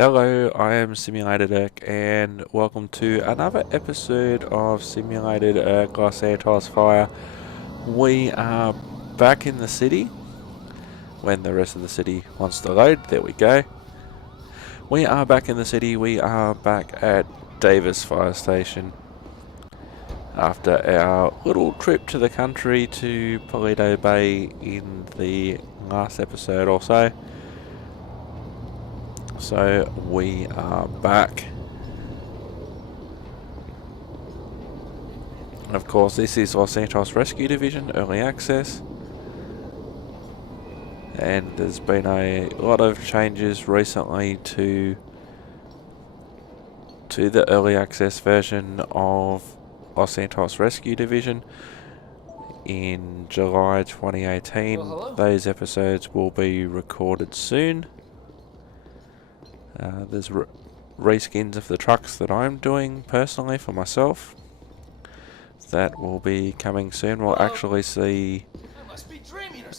Hello, I am Simulated Erk, and welcome to another episode of Simulated Erk Los Santos Fire. We are back in the city. When the rest of the city wants to load, there we go. We are back in the city. We are back at Davis Fire Station after our little trip to the country to Paleto Bay in the last episode or so. So we are back. Of course, this is Los Santos Rescue Division, Early Access. And there's been a lot of changes recently to the Early Access version of Los Santos Rescue Division in July 2018. Well, those episodes will be recorded soon. There's reskins of the trucks that I'm doing personally for myself. That will be coming soon. We'll actually see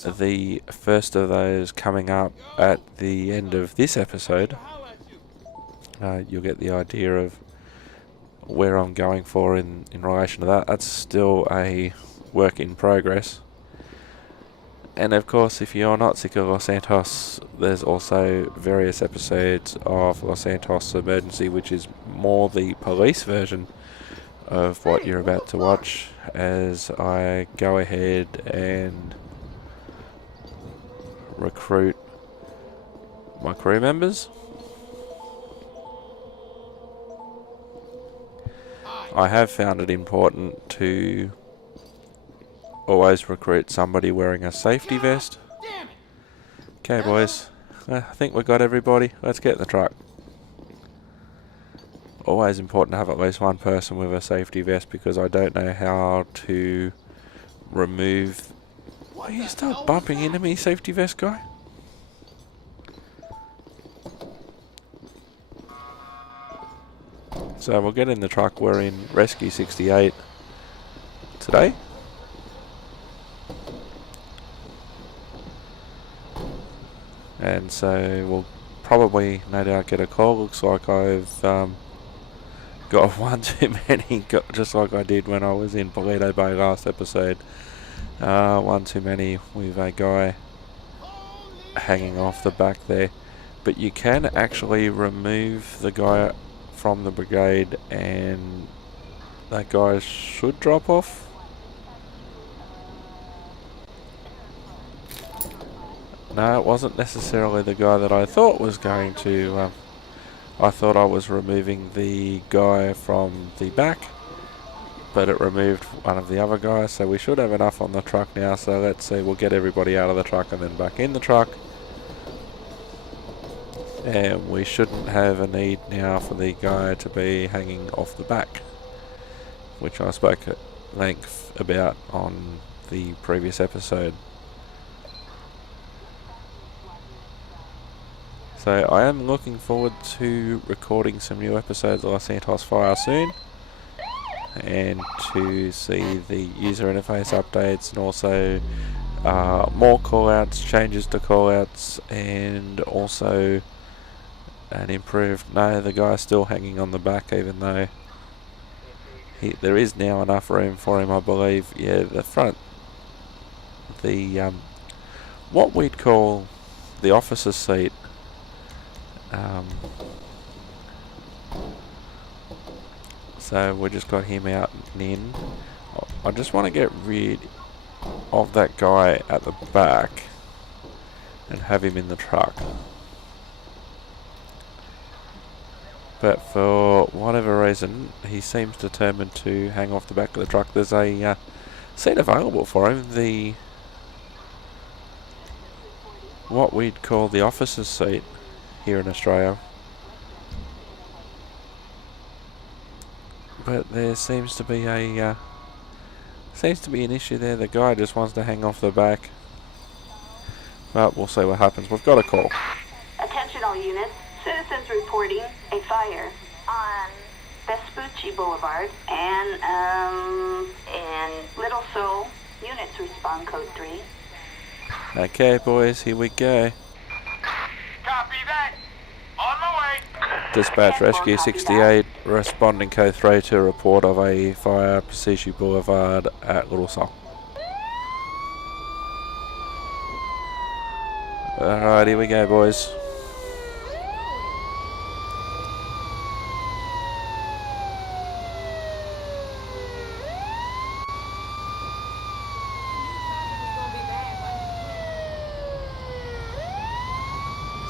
the first of those coming up at the end of this episode. You'll get the idea of where I'm going for in relation to that. That's still a work in progress. And of course, if you're not sick of Los Santos, there's also various episodes of Los Santos Emergency, which is more the police version of what you're about to watch, as I go ahead and recruit my crew members. I have found it important to always recruit somebody wearing a safety vest. Okay, boys, I think we got everybody. Let's get in the truck. Always important to have at least one person with a safety vest, because I don't know how to remove... Why are you still bumping into me, safety vest guy? So we'll get in the truck. We're in Rescue 68 today. And so we'll probably no doubt get a call. Looks like I've got one too many, just like I did when I was in Paleto Bay last episode. One too many with a guy hanging off the back there. But you can actually remove the guy from the brigade, and that guy should drop off. No, it wasn't necessarily the guy that I thought was going to... I thought I was removing the guy from the back, but it removed one of the other guys, so we should have enough on the truck now. So let's see, we'll get everybody out of the truck and then back in the truck. And we shouldn't have a need now for the guy to be hanging off the back, which I spoke at length about on the previous episode. So I am looking forward to recording some new episodes of Los Santos Fire soon, and to see the user interface updates, and also more callouts, changes to callouts, and also an improved... No, the guy's still hanging on the back, even though there is now enough room for him, I believe. Yeah, the front, the what we'd call the officer's seat. So we just got him out and in. I just want to get rid of that guy at the back and have him in the truck. But for whatever reason, he seems determined to hang off the back of the truck. There's a seat available for him, the what we'd call the officer's seat here in Australia. But there seems to be an issue there. The guy just wants to hang off the back. But we'll see what happens. We've got a call. Attention all units. Citizens reporting a fire on Vespucci Boulevard and Little Seoul. Units respond code 3. Okay, boys, here we go. Copy that. On my way. Dispatch 10-4, Rescue copy 68, responding code 3 to report of a fire Precision Boulevard at Little Seoul. Alright, here we go, boys.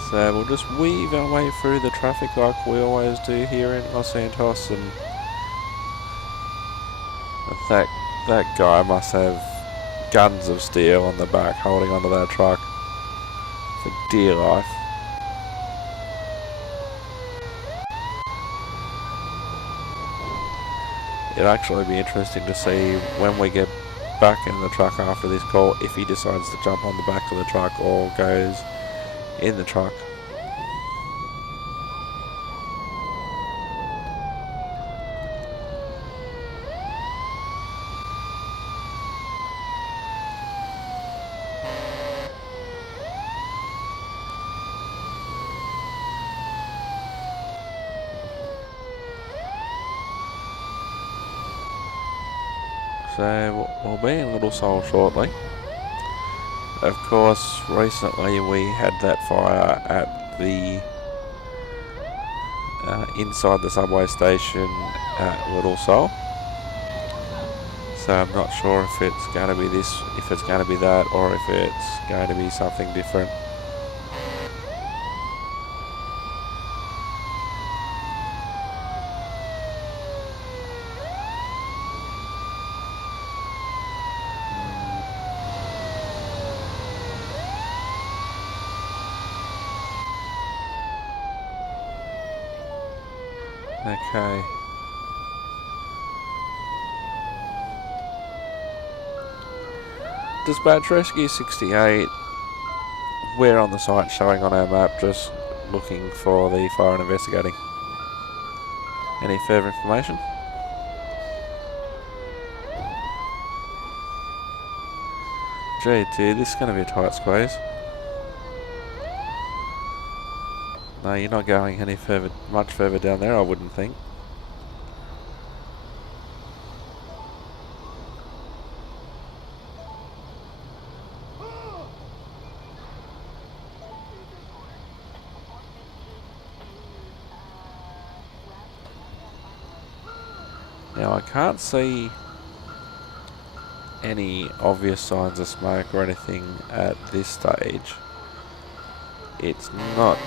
So we'll just weave our way through the traffic like we always do here in Los Santos, and that guy must have guns of steel on the back holding onto that truck for dear life. It'll actually be interesting to see when we get back in the truck after this call if he decides to jump on the back of the truck or goes in the truck. So we'll be in Little Seoul shortly. Of course, recently we had that fire at the inside the subway station at Little Seoul. So I'm not sure if it's going to be this, if it's going to be that, or if it's going to be something different. Okay. Dispatch Rescue 68. We're on the site showing on our map, just looking for the fire and investigating. Any further information? Gee, dude, this is going to be a tight squeeze. No, you're not going any further, much further down there, I wouldn't think. Now I can't see any obvious signs of smoke or anything at this stage. It's not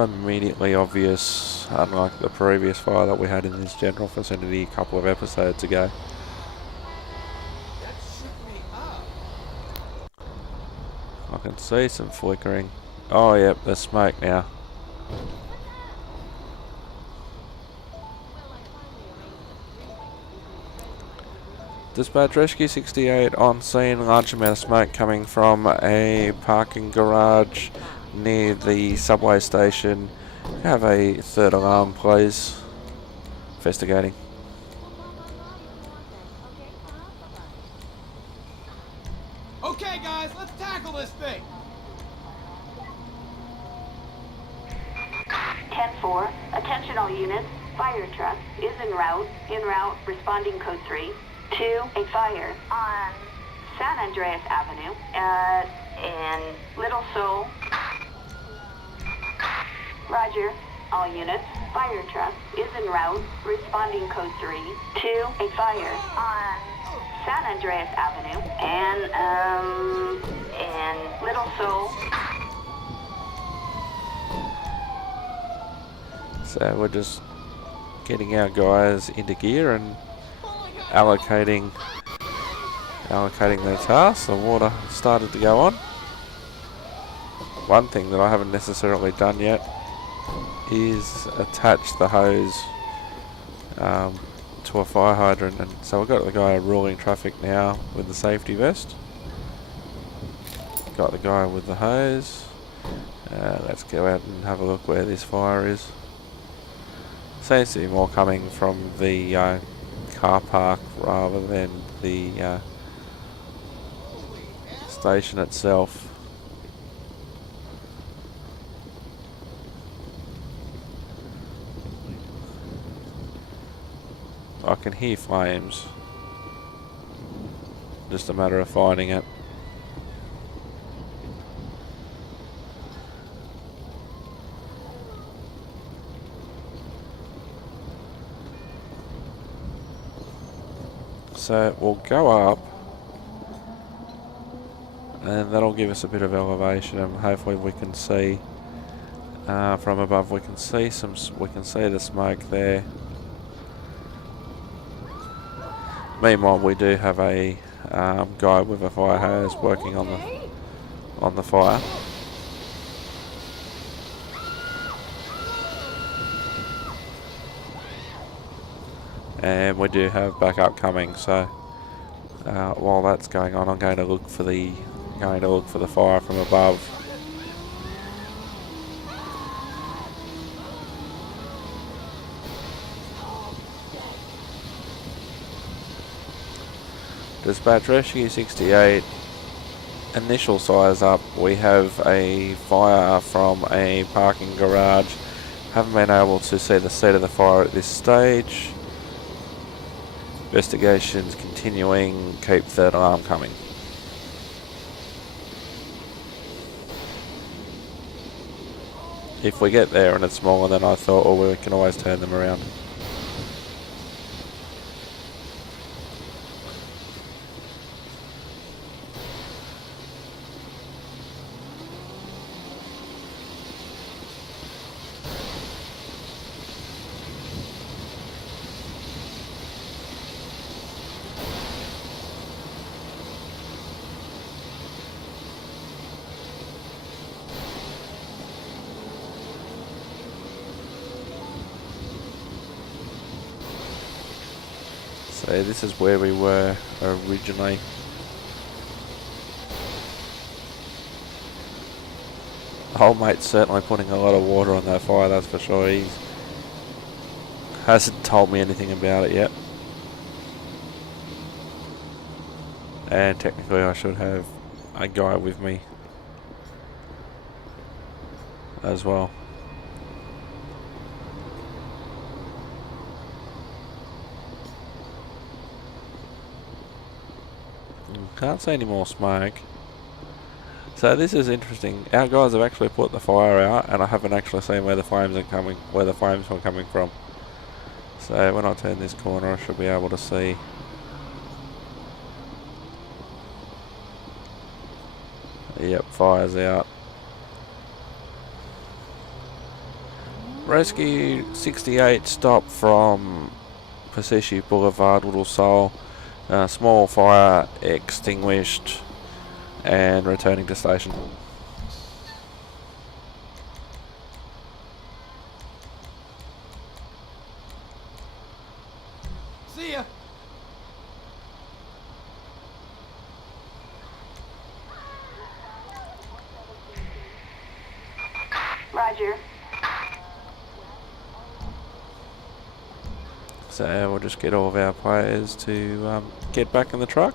immediately obvious, unlike the previous fire that we had in this general vicinity a couple of episodes ago. I can see some flickering. Oh yep, there's smoke now. Dispatch Rescue 68 on scene, large amount of smoke coming from a parking garage near the subway station. Have a third alarm, please. Investigating. Okay, guys, let's tackle this thing. 10-4, attention all units. Fire truck is en route, responding code 3 to a fire on San Andreas Avenue in Little Seoul. Roger, all units. Fire truck is en route, responding code 3 to a fire on San Andreas Avenue and in Little Seoul. So we're just getting our guys into gear and allocating their tasks. The water started to go on. One thing that I haven't necessarily done yet is attach the hose to a fire hydrant, and so we've got the guy ruling traffic now with the safety vest. Got the guy with the hose. Let's go out and have a look where this fire is. Seems to be more coming from the car park rather than the station itself. I can hear flames. Just a matter of finding it. So we'll go up, and that'll give us a bit of elevation, and hopefully we can see from above. We can see the smoke there. Meanwhile, we do have a guy with a fire hose working on the fire. And we do have backup coming, so while that's going on, I'm going to look for the fire from above. Dispatch Rescue 68, initial size up. We have a fire from a parking garage. Haven't been able to see the seat of the fire at this stage. Investigations continuing. Keep third alarm coming. If we get there and it's smaller than I thought, or we can always turn them around. So this is where we were originally. Old mate's certainly putting a lot of water on that fire, that's for sure. He hasn't told me anything about it yet. And technically I should have a guy with me as well. Can't see any more smoke. So this is interesting. Our guys have actually put the fire out, and I haven't actually seen where the flames were coming from. So when I turn this corner, I should be able to see. Yep, fire's out. Rescue 68 stop from Passaic Boulevard, Little Seoul. Small fire extinguished and returning to station. See ya. Roger. So we'll just get all of our players to get back in the truck.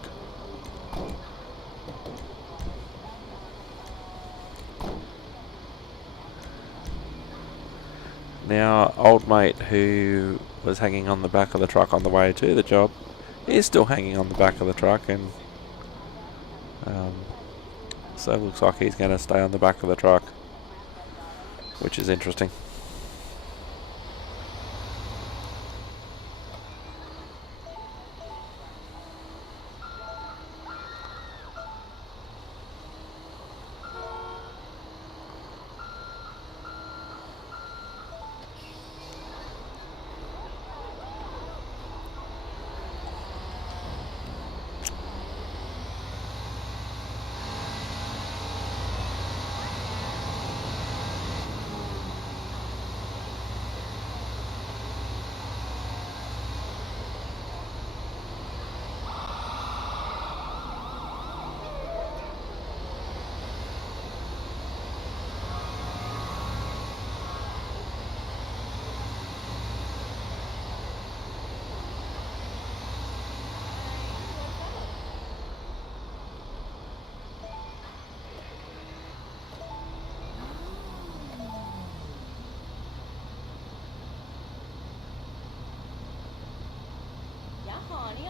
Now, old mate who was hanging on the back of the truck on the way to the job is still hanging on the back of the truck, and so it looks like he's going to stay on the back of the truck, which is interesting.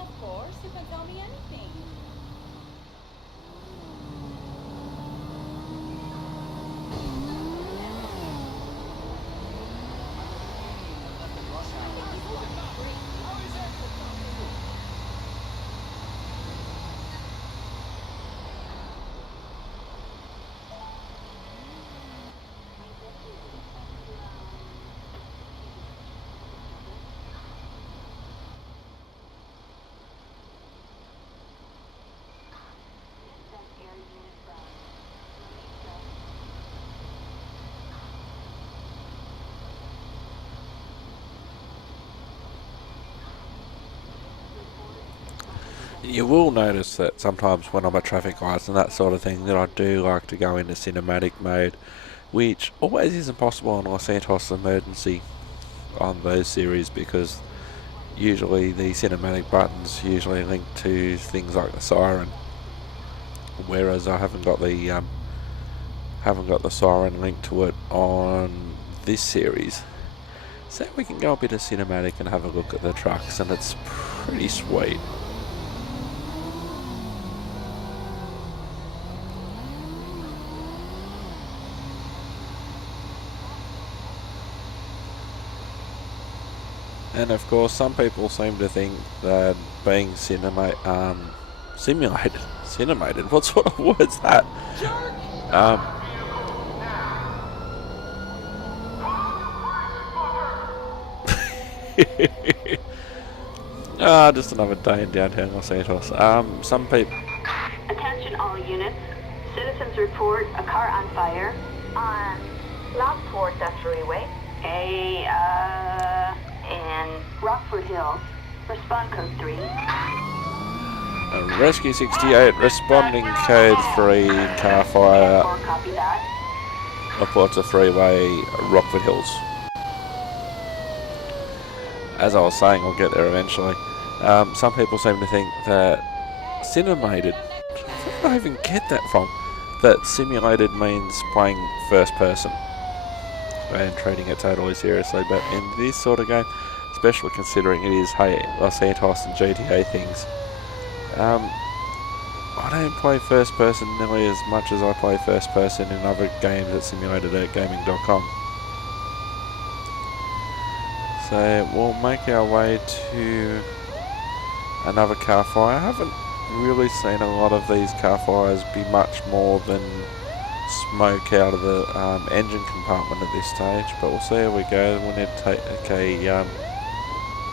Of course, you can tell me anything. You will notice that sometimes when I'm at traffic lights and that sort of thing, that I do like to go into cinematic mode, which always isn't possible on Los Santos Emergency on those series, because usually the cinematic buttons usually link to things like the siren, whereas I haven't got the siren linked to it on this series. So we can go a bit of cinematic and have a look at the trucks, and it's pretty sweet. And of course, some people seem to think that being cinemated, what sort of word's that? Just another day in downtown Los Santos. Some people... Attention all units. Citizens report a car on fire on Lockport Freeway. In Rockford Hills. Respond code 3. Rescue 68 responding code 3, car fire. Copy that. Reports a freeway, Rockford Hills. As I was saying, I'll get there eventually. Some people seem to think that cinemated, where did I even get that from? That simulated means playing first person and treating it totally seriously, but in this sort of game, especially considering it is Los Santos and GTA things, I don't play first person nearly as much as I play first person in other games at simulatedgaming.com. So we'll make our way to another car fire. I haven't really seen a lot of these car fires be much more than smoke out of the engine compartment at this stage, but we'll see how we go. We'll need to take a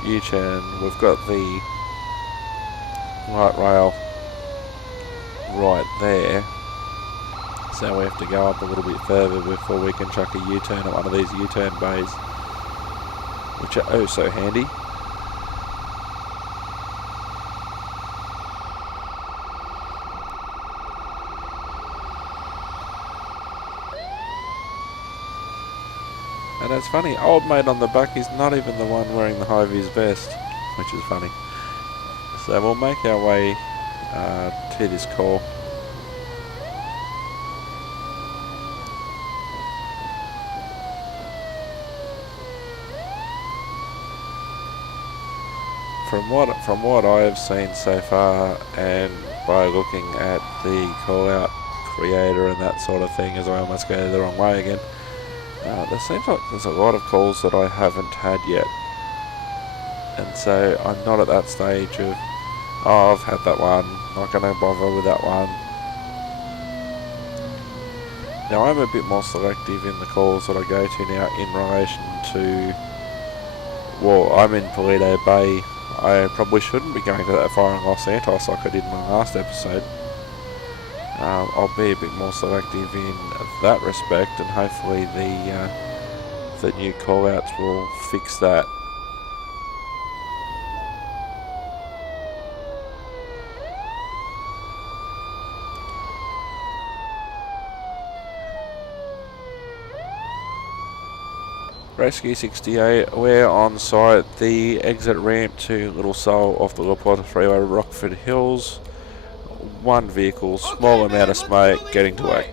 U-turn. We've got the light rail right there, so we have to go up a little bit further before we can chuck a U-turn at one of these U-turn bays, which are oh so handy. And it's funny, old mate on the back is not even the one wearing the high-vis vest, which is funny. So we'll make our way to this call. From what I have seen so far, and by looking at the call-out creator and that sort of thing, as I almost go the wrong way again, there seems like there's a lot of calls that I haven't had yet, and so I'm not at that stage of, oh, I've had that one, not going to bother with that one. Now I'm a bit more selective in the calls that I go to now in relation to, well, I'm in Paleto Bay. I probably shouldn't be going to that far in Los Santos like I did in my last episode. I'll be a bit more selective in that respect, and hopefully the new call-outs will fix that. Rescue 68, we're on site, the exit ramp to Little Seoul off the La Plata Freeway, Rockford Hills. One vehicle, small amount of smoke, getting to work.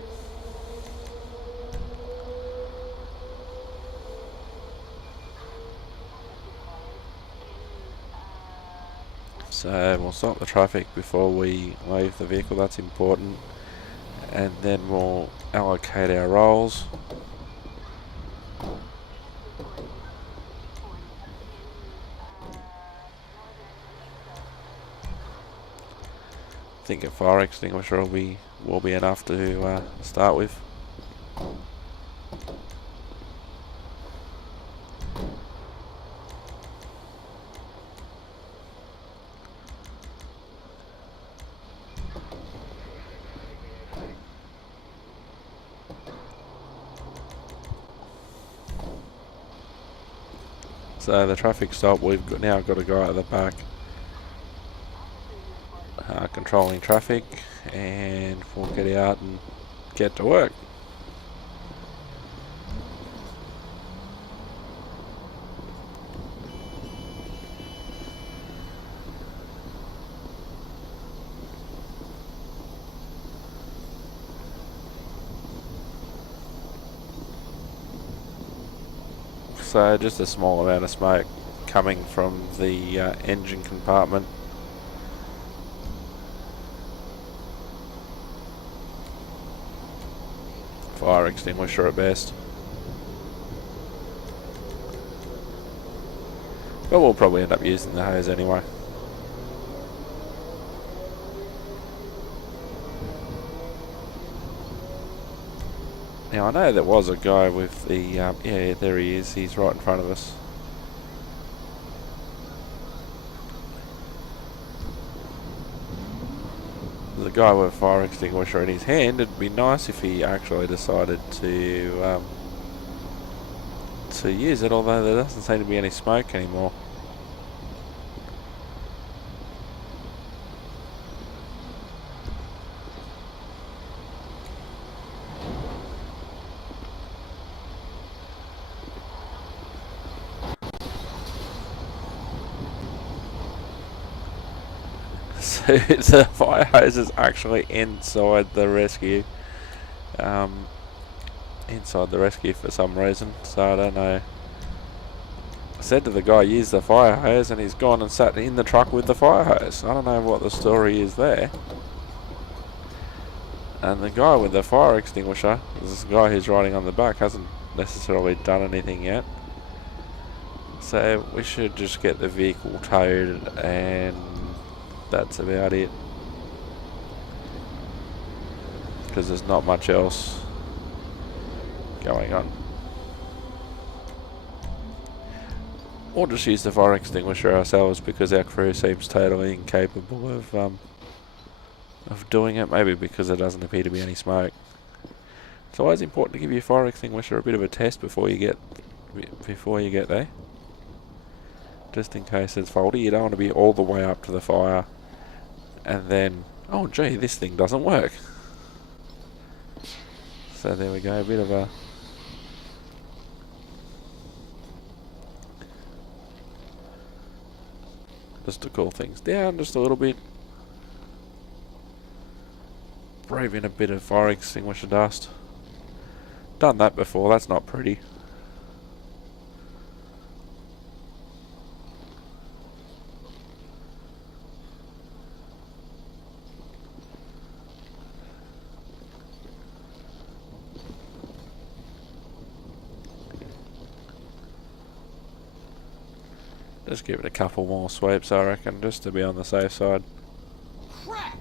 So we'll stop the traffic before we leave the vehicle, that's important. And then we'll allocate our roles. I think a fire extinguisher will be enough to start with. So the traffic stop, now got a guy at the back controlling traffic, and we'll get out and get to work. So just a small amount of smoke coming from the engine compartment. Fire extinguisher at best. But we'll probably end up using the hose anyway. Now I know there was a guy with the, yeah, there he is, he's right in front of us. There's a guy with a fire extinguisher in his hand. It'd be nice if he actually decided to use it, although there doesn't seem to be any smoke anymore. So the fire hose is actually inside the rescue. Inside the rescue for some reason, so I don't know. I said to the guy, use the fire hose, and he's gone and sat in the truck with the fire hose. I don't know what the story is there. And the guy with the fire extinguisher, this guy who's riding on the back, hasn't necessarily done anything yet. So we should just get the vehicle towed, and that's about it. Because there's not much else going on. Or just use the fire extinguisher ourselves, because our crew seems totally incapable of doing it. Maybe because there doesn't appear to be any smoke. It's always important to give your fire extinguisher a bit of a test before you get there, just in case it's faulty. You don't want to be all the way up to the fire and then, oh gee, this thing doesn't work. So there we go, a bit of a just to cool things down just a little bit. Breathe in a bit of fire extinguisher dust. Done that before, that's not pretty. Just give it a couple more sweeps, I reckon, just to be on the safe side. Crap!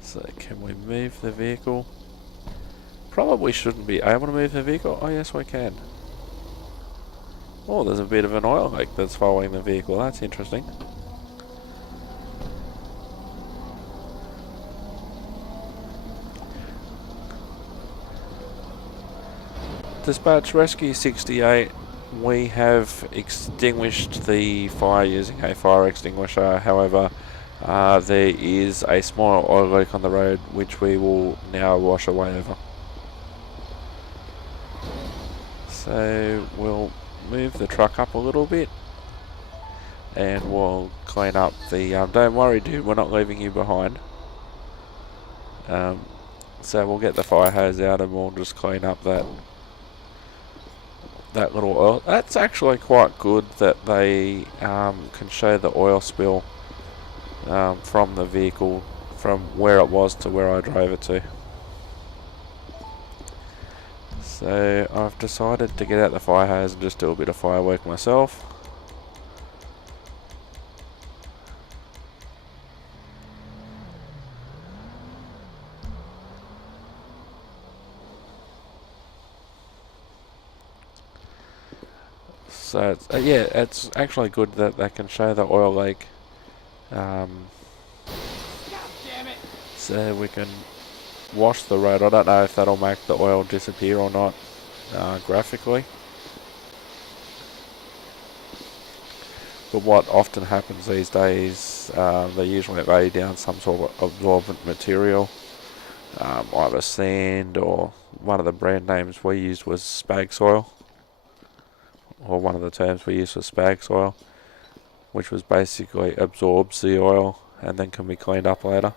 So can we move the vehicle? Probably shouldn't be able to move the vehicle. Oh yes, we can. Oh, there's a bit of an oil leak that's following the vehicle. That's interesting. Dispatch Rescue 68, we have extinguished the fire using a fire extinguisher. However, there is a small oil leak on the road which we will now wash away over. So we'll move the truck up a little bit and we'll clean up the, don't worry dude, we're not leaving you behind. So we'll get the fire hose out and we'll just clean up that little oil. That's actually quite good that they can show the oil spill from the vehicle, from where it was to where I drove it to. So I've decided to get out the fire hose and just do a bit of firework myself. So it's, yeah, it's actually good that they can show the oil leak, God damn it! so we can wash the road. I don't know if that'll make the oil disappear or not graphically, but what often happens these days, they usually lay down some sort of absorbent material, either sand, or one of the brand names we used was spag soil, or one of the terms we used was spag soil, which was basically absorbs the oil and then can be cleaned up later.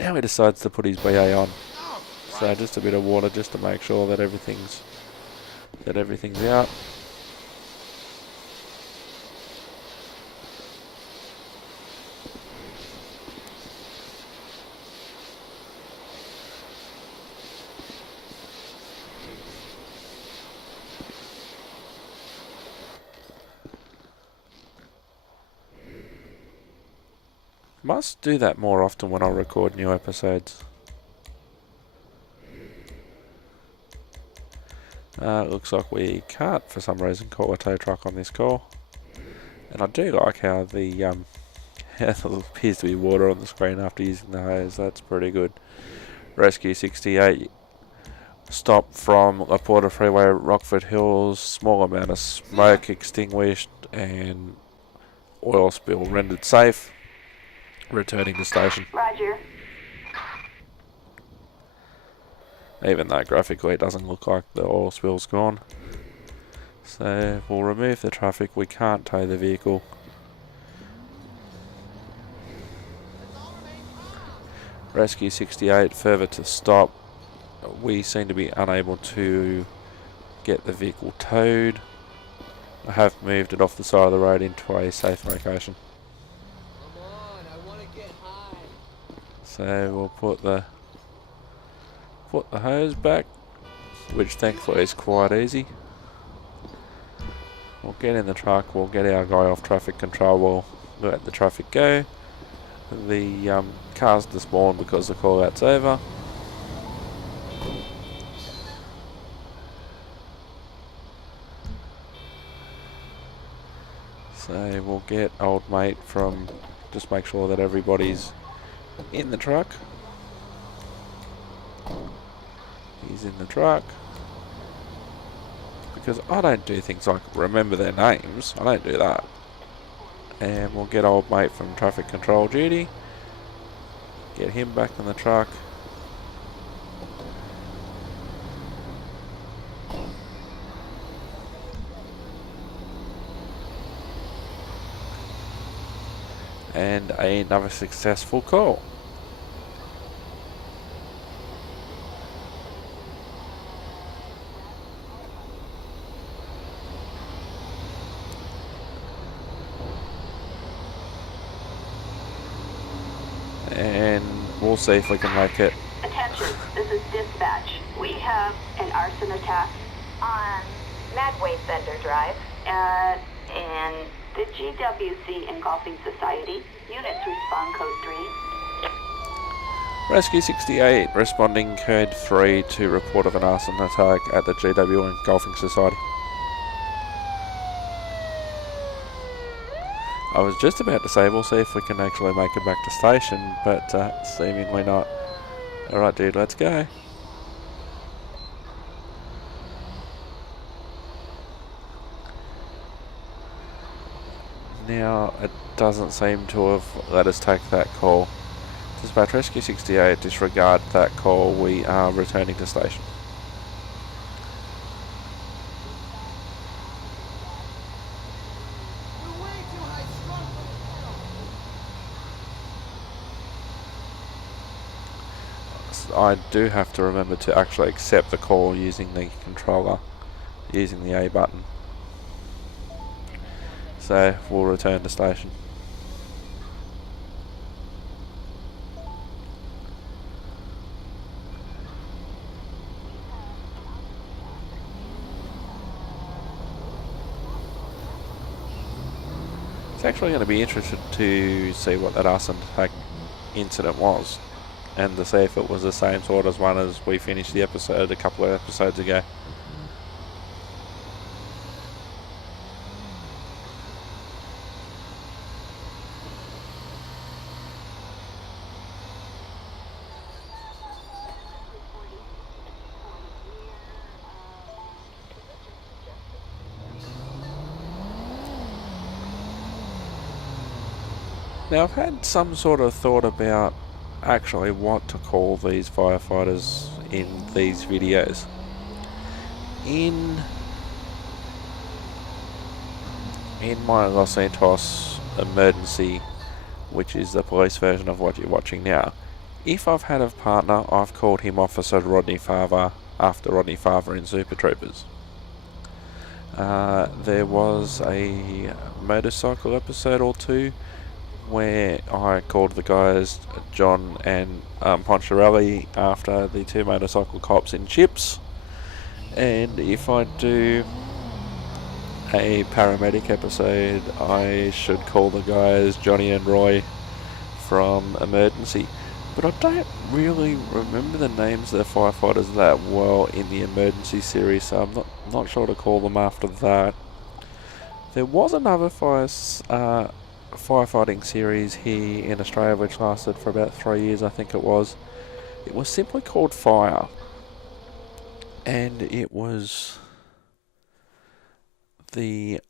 Now he decides to put his BA on, so just a bit of water just to make sure that everything's out. Must do that more often when I record new episodes. Looks like we can't, for some reason, call a tow truck on this call. And I do like how there appears to be water on the screen after using the hose. That's pretty good. Rescue 68. Stop from La Porta Freeway, Rockford Hills. Small amount of smoke extinguished and oil spill rendered safe. Returning to station. Roger. Even though graphically it doesn't look like the oil spill's gone. So we'll remove the traffic. We can't tow the vehicle. Rescue 68 further to stop. We seem to be unable to get the vehicle towed. I have moved it off the side of the road into a safe location. So we'll put the hose back, which thankfully is quite easy. We'll get in the truck, we'll get our guy off traffic control, we'll let the traffic go. The car's despawned because the call out's over. So we'll get old mate from, just make sure that everybody's in the truck. He's in the truck. Because I don't do things like remember their names. I don't do that. And we'll get old mate from traffic control duty. Get him back in the truck. And another successful call. And we'll see if we can make it. Attention, this is dispatch. We have an arson attack on Madway Bender Drive and the GWC Engulfing Society. Units respond code 3. Rescue 68 responding code 3 to report of an arson attack at the GW Engulfing Society. I was just about to say we'll see if we can actually make it back to station, but seemingly not. Alright dude, let's go. Now, it doesn't seem to have let us take that call. Dispatch Rescue 68, disregard that call, we are returning to station. You're way too high strung for the I do have to remember to actually accept the call using the controller, using the A button. So we'll return to station. It's actually going to be interesting to see what that arson attack incident was, and to see if it was the same sort as one as we finished the episode a couple of episodes ago. Now, I've had some sort of thought about actually what to call these firefighters in these videos. In my Los Santos emergency, which is the police version of what you're watching now, if I've had a partner, I've called him Officer Rodney Farver after Rodney Farver in Super Troopers. There was a motorcycle episode or two where I called the guys John and Poncherelli after the two motorcycle cops in Chips. And if I do a paramedic episode, I should call the guys Johnny and Roy from Emergency. But I don't really remember the names of the firefighters that well in the Emergency series, so I'm not sure to call them after that. There was another firefighting series here in Australia which lasted for about 3 years, I think it was. It was simply called Fire, and it was the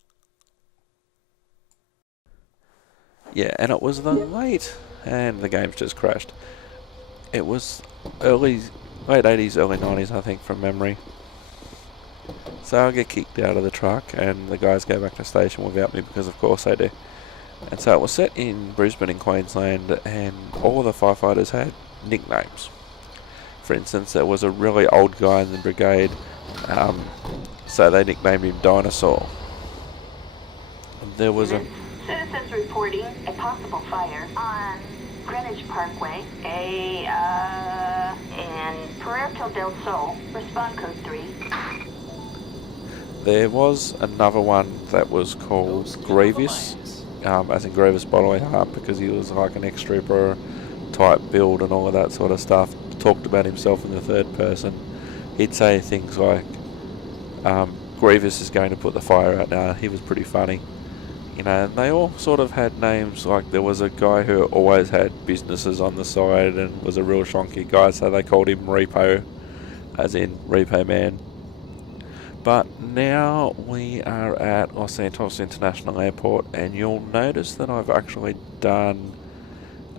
late, and the game's just crashed. It was late 80s, early 90s, I think, from memory. So I get kicked out of the truck and the guys go back to station without me, because of course they do. And so it was set in Brisbane in Queensland, and all of the firefighters had nicknames. For instance, there was a really old guy in the brigade, so they nicknamed him Dinosaur. There was Citizens reporting a possible fire on Greenwich Parkway, in Puerto del Sol. Respond code 3. There was another one that was called Grievous, as in Grievous Bodily Harm, because he was like an ex-trooper type build and all of that sort of stuff. Talked about himself in the third person. He'd say things like, Grievous is going to put the fire out now. He was pretty funny. You know, and they all sort of had names. Like there was a guy who always had businesses on the side and was a real shonky guy, so they called him Repo, as in Repo Man. But now we are at Los Santos International Airport, and you'll notice that I've actually done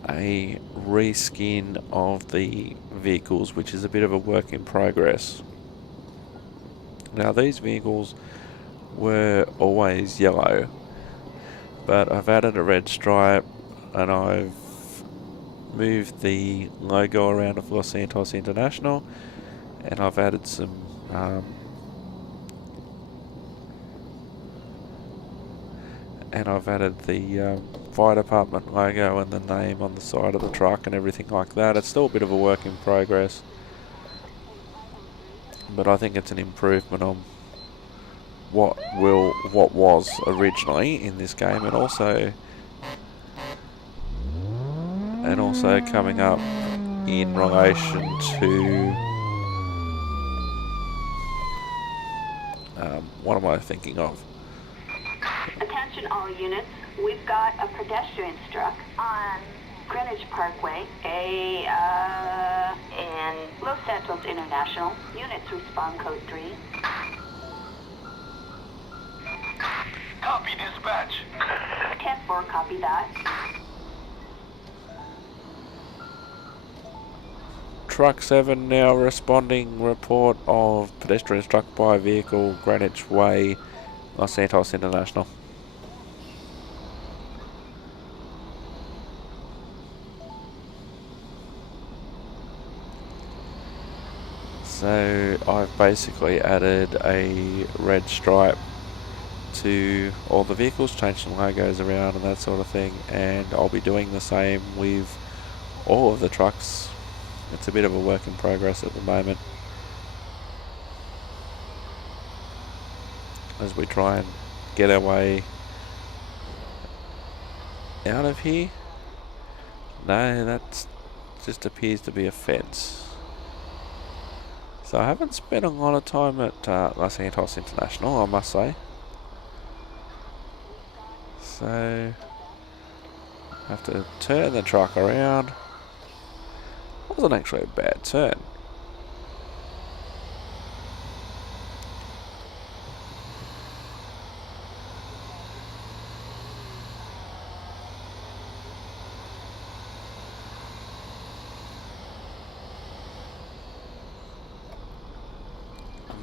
a reskin of the vehicles, which is a bit of a work in progress. Now these vehicles were always yellow, but I've added a red stripe and I've moved the logo around of Los Santos International, and I've added some the fire department logo and the name on the side of the truck and everything like that. It's still a bit of a work in progress, but I think it's an improvement on what was originally in this game, and also coming up in relation to what am I thinking of? Attention all units, we've got a pedestrian struck on Greenwich Parkway, in Los Santos International. Units respond code 3. Copy dispatch. 10-4, copy that. Truck 7 now responding. Report of pedestrian struck by vehicle, Greenwich Way, Los Santos International. So I've basically added a red stripe to all the vehicles, changed some logos around and that sort of thing, and I'll be doing the same with all of the trucks. It's a bit of a work in progress at the moment as we try and get our way out of here. No, that just appears to be a fence. So I haven't spent a lot of time at Santos International, I must say. So I have to turn the truck around. Wasn't actually a bad turn.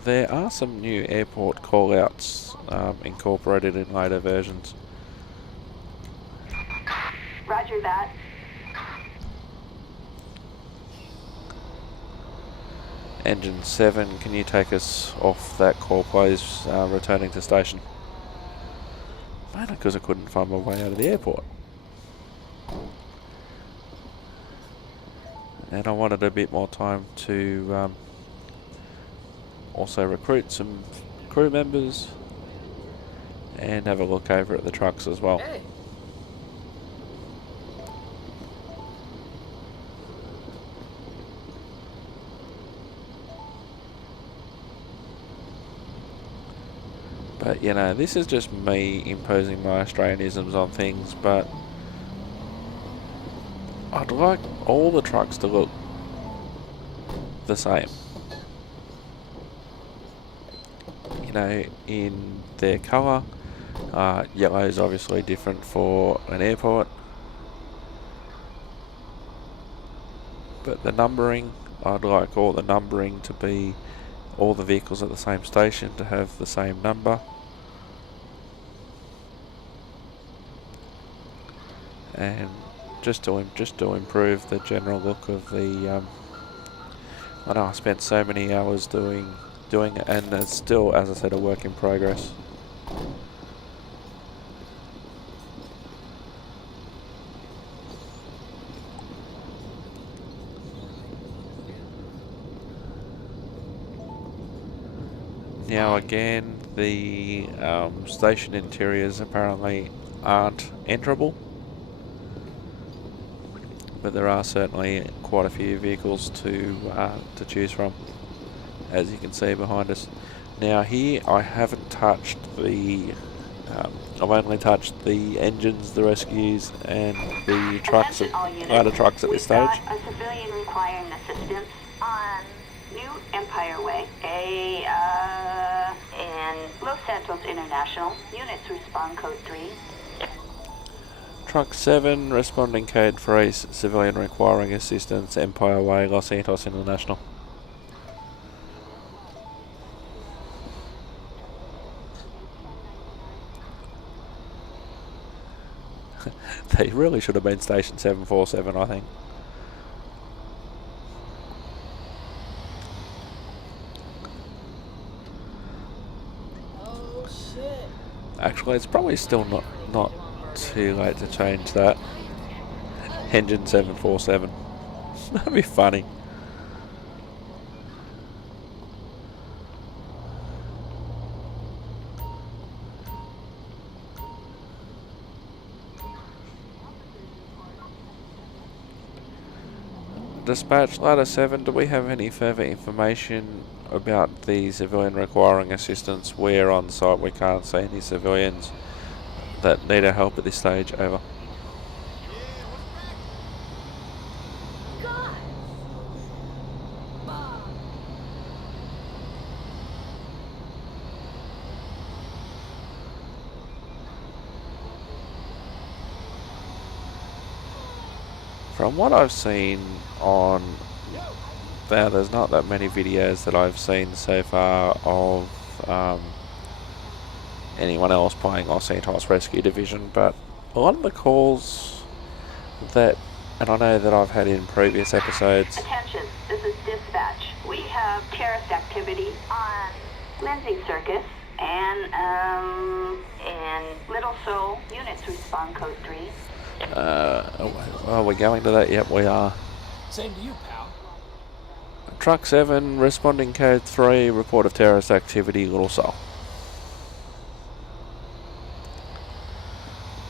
There are some new airport callouts incorporated in later versions. Roger that. Engine 7, can you take us off that call, please, returning to station? Mainly because I couldn't find my way out of the airport. And I wanted a bit more time to also recruit some crew members and have a look over at the trucks as well. Hey. But you know, this is just me imposing my Australianisms on things, but I'd like all the trucks to look the same. You know, in their colour. Yellow is obviously different for an airport. But the numbering, I'd like all the numbering to be all the vehicles at the same station to have the same number. And just to improve the general look of the I know I spent so many hours doing it, and it's still, as I said, a work in progress. Now again, the station interiors apparently aren't enterable, but there are certainly quite a few vehicles to choose from, as you can see behind us. Now here I haven't touched the I've only touched the engines, the rescues, and the trucks, ladder trucks at this stage. We've got a civilian requiring assistance on New Empire Way, in Los Santos International. Units respond code 3. Truck 7 responding code 3, civilian requiring assistance, Empire Way, Los Santos International. They really should have been station 747, I think. Oh shit. Actually, it's probably still not too late to change that. Engine 747. That'd be funny. Dispatch Ladder 7, do we have any further information about the civilian requiring assistance? We're on site, we can't see any civilians that need our help at this stage, over. From what I've seen on, now there's not that many videos that I've seen so far of anyone else playing Los Santos Rescue Division, but a lot of the calls that, and I know that I've had in previous episodes. Attention, this is dispatch. We have terrorist activity on Lindsay Circus and Little Seoul. Units respond code 3. Are we going to that? Yep, we are. Same to you, pal. Truck 7, responding code 3, report of terrorist activity, Little Seoul.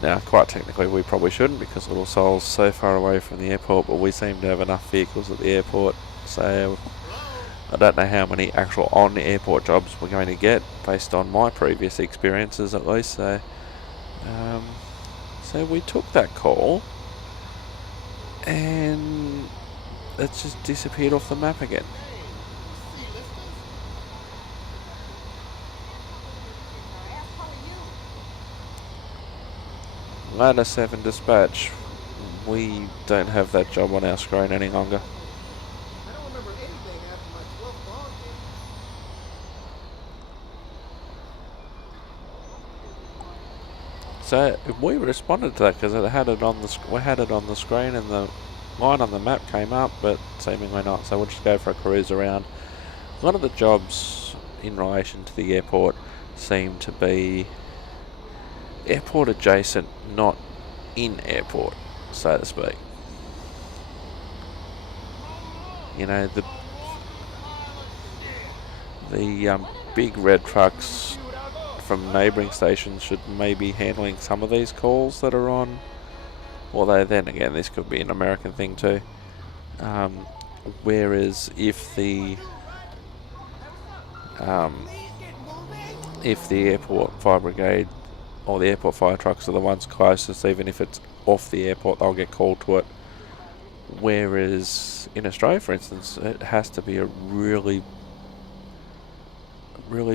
Now, quite technically, we probably shouldn't because Little Seoul's so far away from the airport, but we seem to have enough vehicles at the airport, so I don't know how many actual on-airport jobs we're going to get, based on my previous experiences at least, so we took that call, and it's just disappeared off the map again. Ladder 7 dispatch. We don't have that job on our screen any longer. I don't remember anything after my 12th ball game. So we responded to that because it had it on the we had it on the screen and the line on the map came up, but seemingly not. So we'll just go for a cruise around. A lot of the jobs in relation to the airport seem to be airport adjacent, not in airport, so to speak. You know, the big red trucks from neighbouring stations should maybe handling some of these calls that are on. Although then again, this could be an American thing too. Whereas if the airport fire brigade or the airport fire trucks are the ones closest, even if it's off the airport, they'll get called to it. Whereas in Australia, for instance, it has to be a really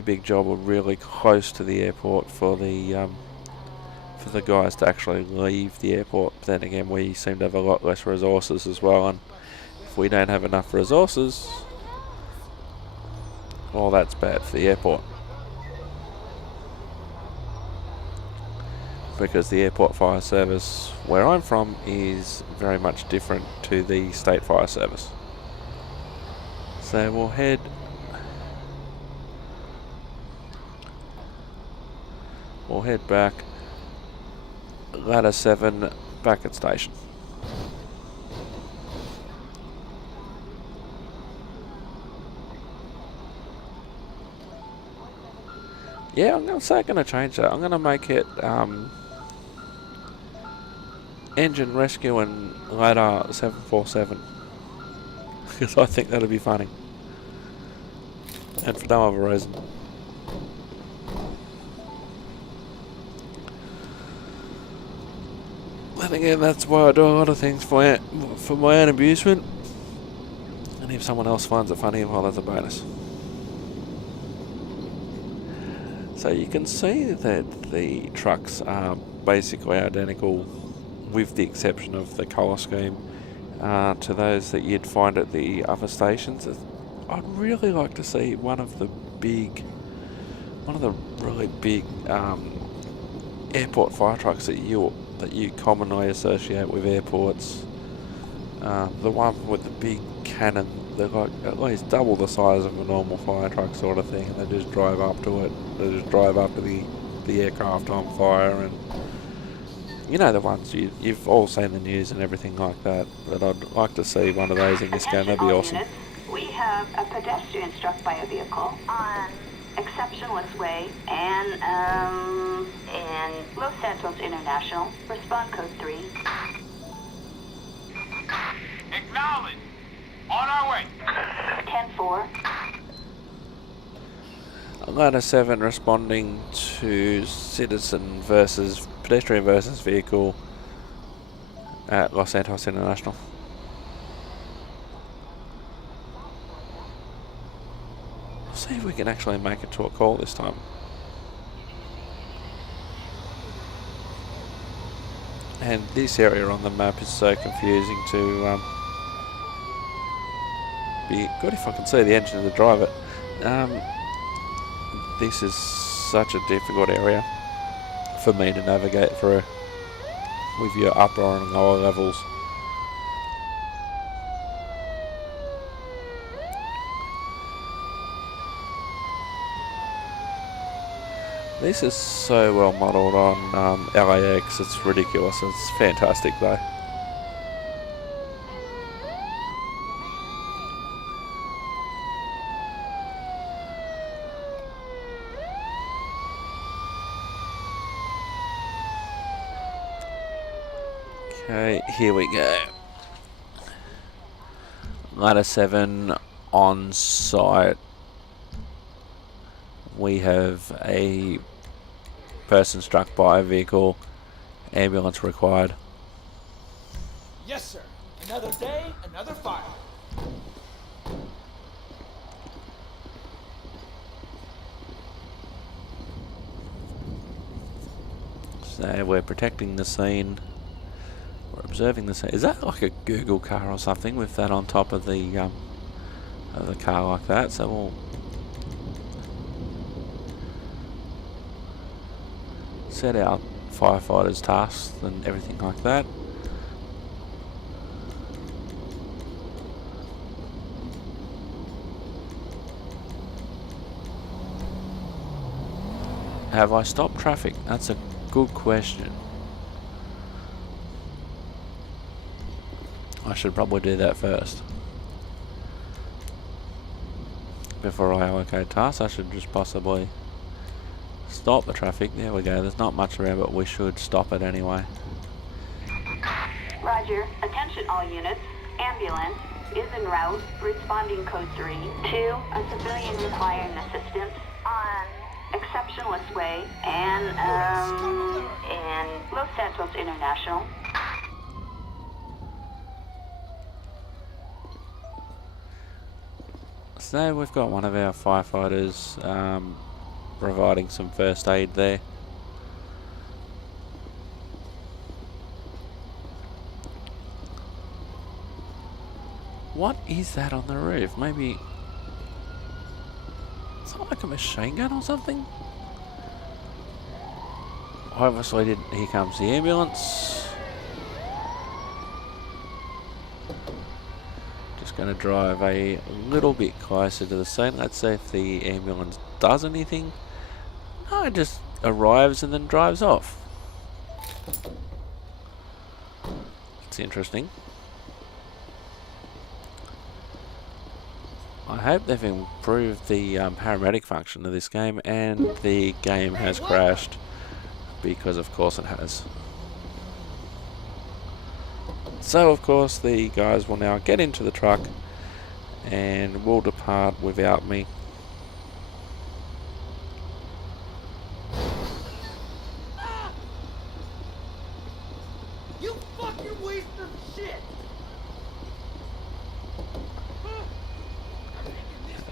big job or really close to the airport for the guys to actually leave the airport. But then again, we seem to have a lot less resources as well, and if we don't have enough resources, well, that's bad for the airport. Because the airport fire service where I'm from is very much different to the state fire service. So we'll head back. Ladder 7 back at station. Yeah, I'm gonna change that. I'm gonna make it engine rescue and ladder 747 because I think that'll be funny, and for no other reason. And again, that's why I do a lot of things for my own amusement, and if someone else finds it funny, well, that's a bonus. So you can see that the trucks are basically identical, with the exception of the colour scheme, to those that you'd find at the other stations. I'd really like to see one of the really big airport fire trucks that you commonly associate with airports. The one with the big cannon, they're like at least double the size of a normal fire truck sort of thing, and they just drive up to it. They just drive up to the aircraft on fire, and you know the ones you've all seen the news and everything like that. But I'd like to see one of those in this game. That'd be awesome. Units, we have a pedestrian struck by a vehicle on Exceptionless Way and Los Santos International. Respond code 3. Acknowledge. On our way. 10-4. Ladder 7 responding to pedestrian versus vehicle at Los Santos International. We'll see if we can actually make it to a call this time. And this area on the map is so confusing to be good if I can see the engine to drive it. This is such a difficult area for me to navigate through with your upper and lower levels. This is so well modelled on LAX, it's ridiculous. It's fantastic though. Okay, here we go. Ladder 7 on site. We have a person struck by a vehicle. Ambulance required. Yes, sir. Another day, another fire. So we're protecting the scene. We're observing the scene. Is that like a Google car or something with that on top of the car like that? So we'll set out firefighters' tasks and everything like that. Have I stopped traffic? That's a good question. I should probably do that first. Before I allocate tasks, I should just possibly stop the traffic. There we go. There's not much around, but we should stop it anyway. Roger. Attention all units. Ambulance is en route. Responding code 3 to a civilian requiring assistance on Exceptionless Way and in Los Santos International. So we've got one of our firefighters providing some first aid there. What is that on the roof? Maybe is that like a machine gun or something? Obviously didn't. Here comes the ambulance. Just going to drive a little bit closer to the scene. Let's see if the ambulance does anything. No, it just arrives and then drives off. It's interesting. I hope they've improved the paramedic function of this game, and the game has crashed, because of course it has. So of course the guys will now get into the truck and will depart without me. You fucking waste of shit!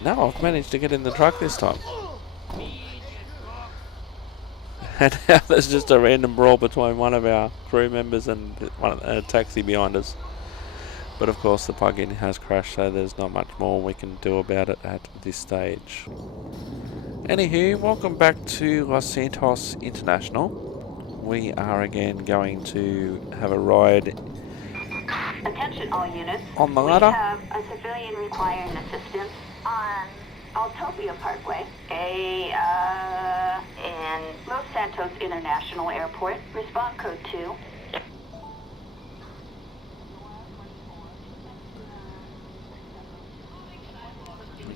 No, I've managed to get in the truck this time. And now there's just a random brawl between one of our crew members and a taxi behind us. But of course the plug-in has crashed, so there's not much more we can do about it at this stage. Anywho, welcome back to Los Santos International. We are again going to have a ride Attention all units. on the ladder. We have a civilian requiring assistance on Altopia Parkway, in Los Santos International Airport. Respond code 2.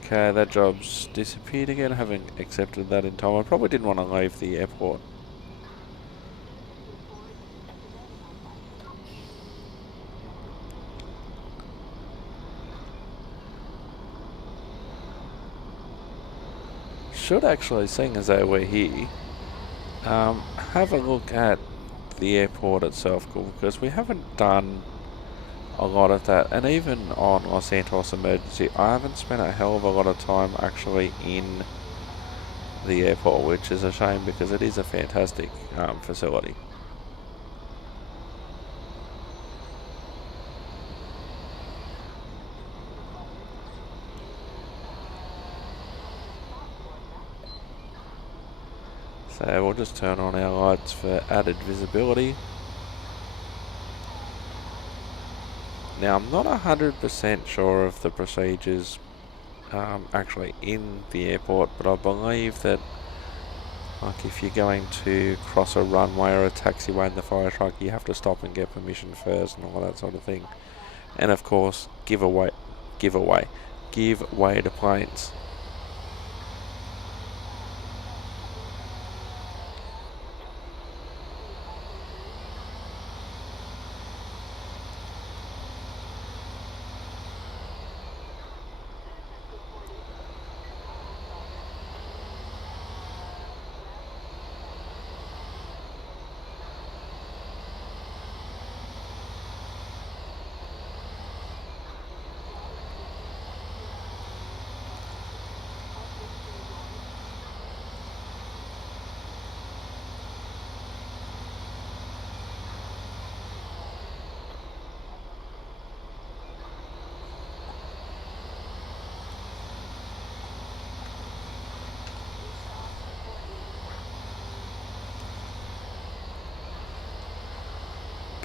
Okay, that job's disappeared again. I haven't accepted that in time. I probably didn't want to leave the airport. Should actually, seeing as though we're here, have a look at the airport itself, because we haven't done a lot of that, and even on Los Santos Emergency I haven't spent a hell of a lot of time actually in the airport, which is a shame because it is a fantastic facility. So we'll just turn on our lights for added visibility. Now I'm not 100% sure of the procedures actually in the airport, but I believe that Like if you're going to cross a runway or a taxiway in the fire truck, you have to stop and get permission first and all that sort of thing. And of course, give way to planes.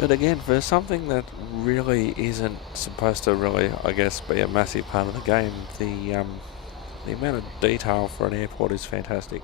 But again, for something that really isn't supposed to really, I guess, be a massive part of the game, the amount of detail for an airport is fantastic.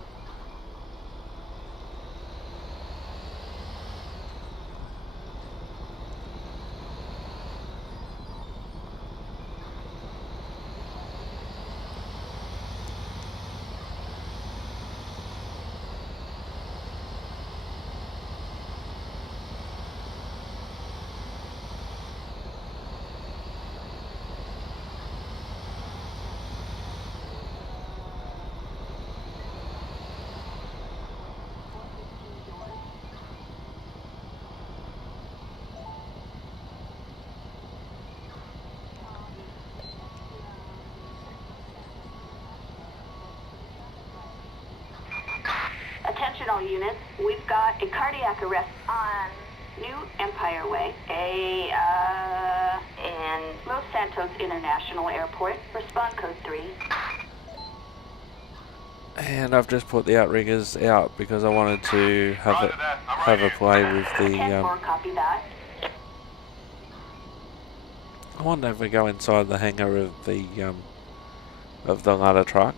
Attention all units, we've got a cardiac arrest on New Empire Way, in Los Santos International Airport. Respond code 3. And I've just put the outriggers out because I wanted to have a play with the 10-4, copy that. I wanted to have a go inside the hangar of the ladder truck,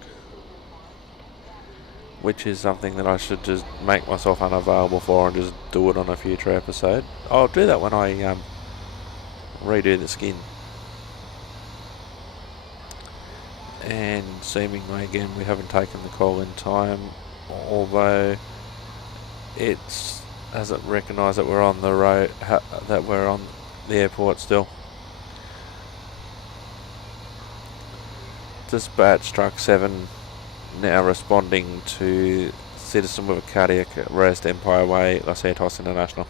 which is something that I should just make myself unavailable for and just do it on a future episode. I'll do that when I redo the skin. And seemingly again we haven't taken the call in time, although it hasn't recognised that we're on the road, that we're on the airport still. Dispatch truck 7 now responding to citizen with a cardiac arrest, Empire Way, Los Santos International.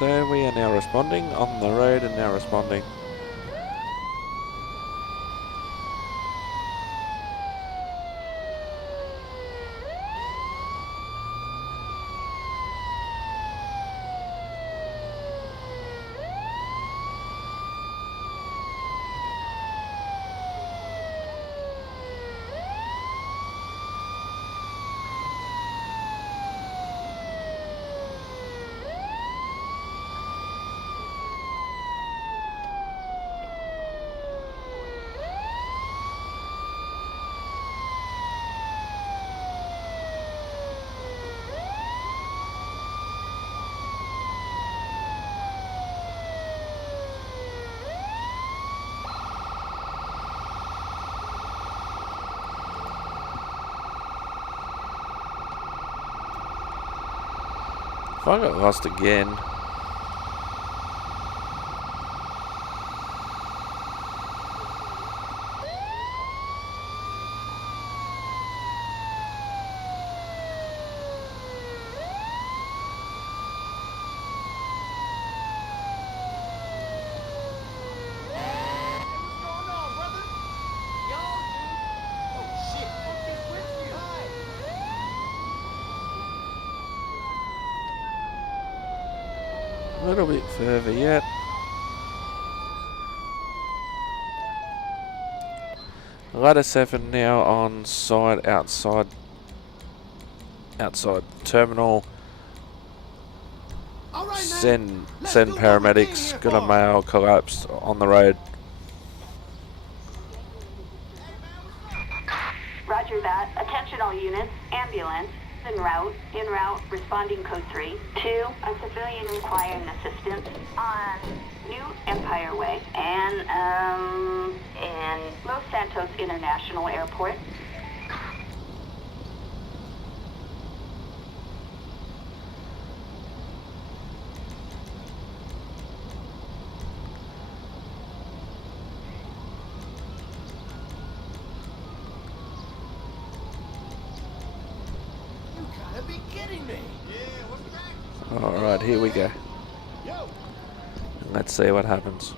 So we are now responding, on the road and now responding. If I got lost again... A little bit further yet. Ladder 7 now on side outside terminal. All right, man. Send Let's do what we came paramedics. here Got a for. male collapsed on the road. Roger that. Attention all units. Ambulance. En route, responding code 3. 2, a civilian requiring assistance on New Empire Way and in Los Santos International Airport. You gotta be kidding me. Alright, here we go. Yo. Let's see what happens.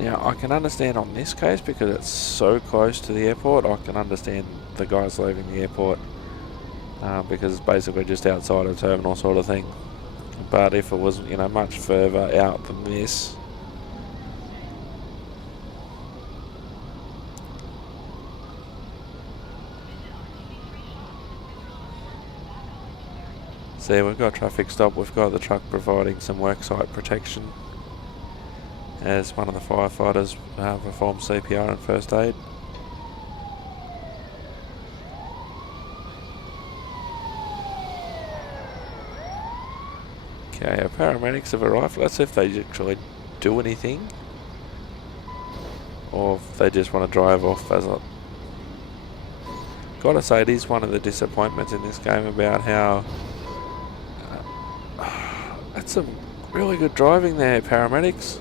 Now, I can understand on this case, because it's so close to the airport, I can understand the guys leaving the airport. Because it's basically just outside a terminal sort of thing. But if it was, you know, much further out than this... See, we've got traffic stop, we've got the truck providing some worksite protection as one of the firefighters performs CPR and first aid. Okay, our paramedics have arrived. Let's see if they actually do anything, or if they just want to drive off. As I gotta say, it is one of the disappointments in this game about how that's some really good driving there, paramedics.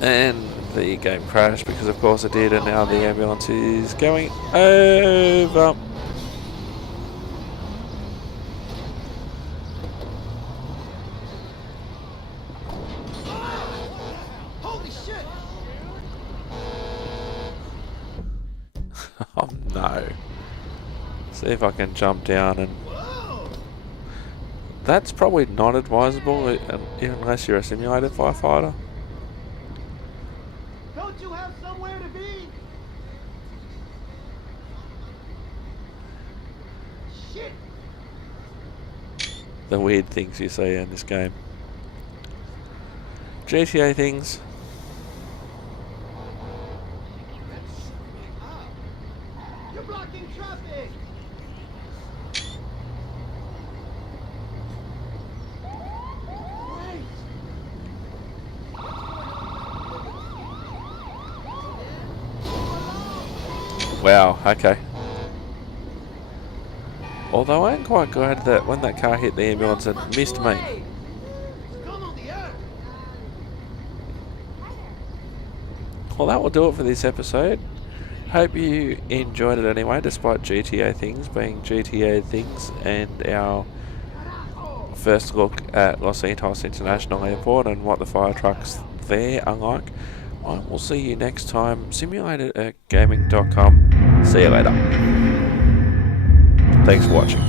And the game crashed because of course it did, and now the ambulance is going over. Holy shit. Oh no. See if I can jump down, and Whoa. that's probably not advisable unless you're a simulated firefighter. Don't you have somewhere to be? Shit. The weird things you see in this game. GTA things. You're blocking traffic. Great. Wow, okay. Although I am quite glad that when that car hit the ambulance it missed me. Come on the earth. Well, that will do it for this episode. Hope you enjoyed it anyway, despite GTA things being GTA things, and our first look at Los Santos International Airport and what the fire trucks there are like. I will see you next time. Simulated@gaming.com. See you later. Thanks for watching.